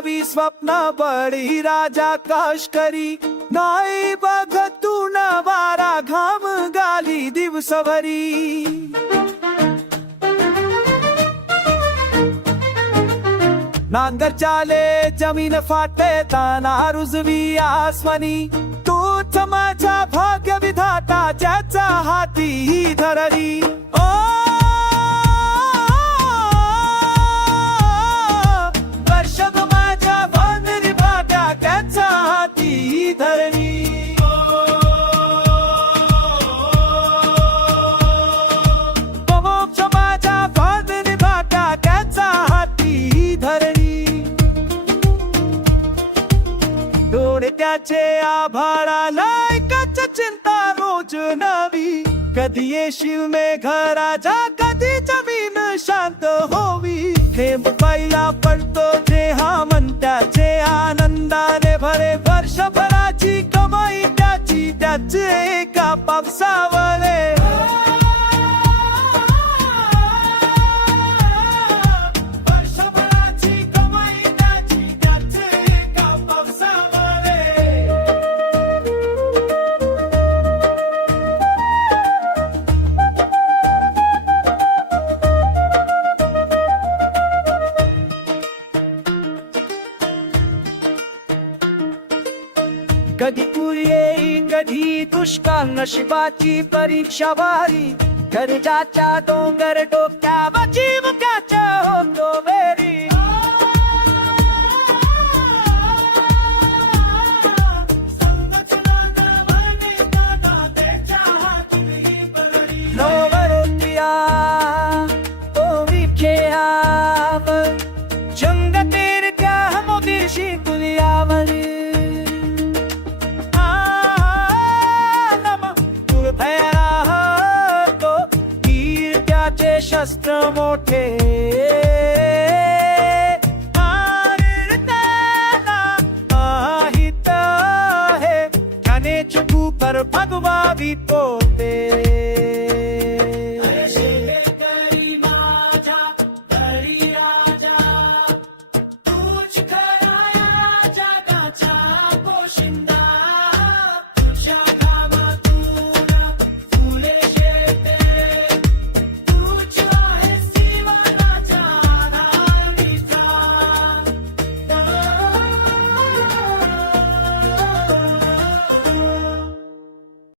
करावी स्वप्न बळी राजा करी नाही बघतून वारा घाम गाली दिवसभरी नांगर चाले जमीन फाटे ताना रुजवी आसमानी तूच माझा भाग्य विधाता ज्याचा हाती ही धरली ओ वर्षभ माझ्या बांधली भाग्या त्याचा हाती ही धरली मोक्ष माझ्या बांधली भाग्या त्याचा हाती ही धरली डोळे त्याचे आभाळाला एकच चिंता रोज नवी कधी येशील मे घराच्या कधी जमीन शांत होवी थेंब पहिला पडतो जेहा मन त्याचे आनंदाने भरे वर्षभराची कमाई त्याची त्याचे एका पावसावले कधी पूर येई कधी दुष्काळ नशिबाची परीक्षा भारी गरजाच्या डोंगर डोक्यावरची मुक्याच्या होतो वेरी नवरोतिया तो विखेयाव जंग तेर त्या मोदीशी कुलियावली शस्त्र मोठे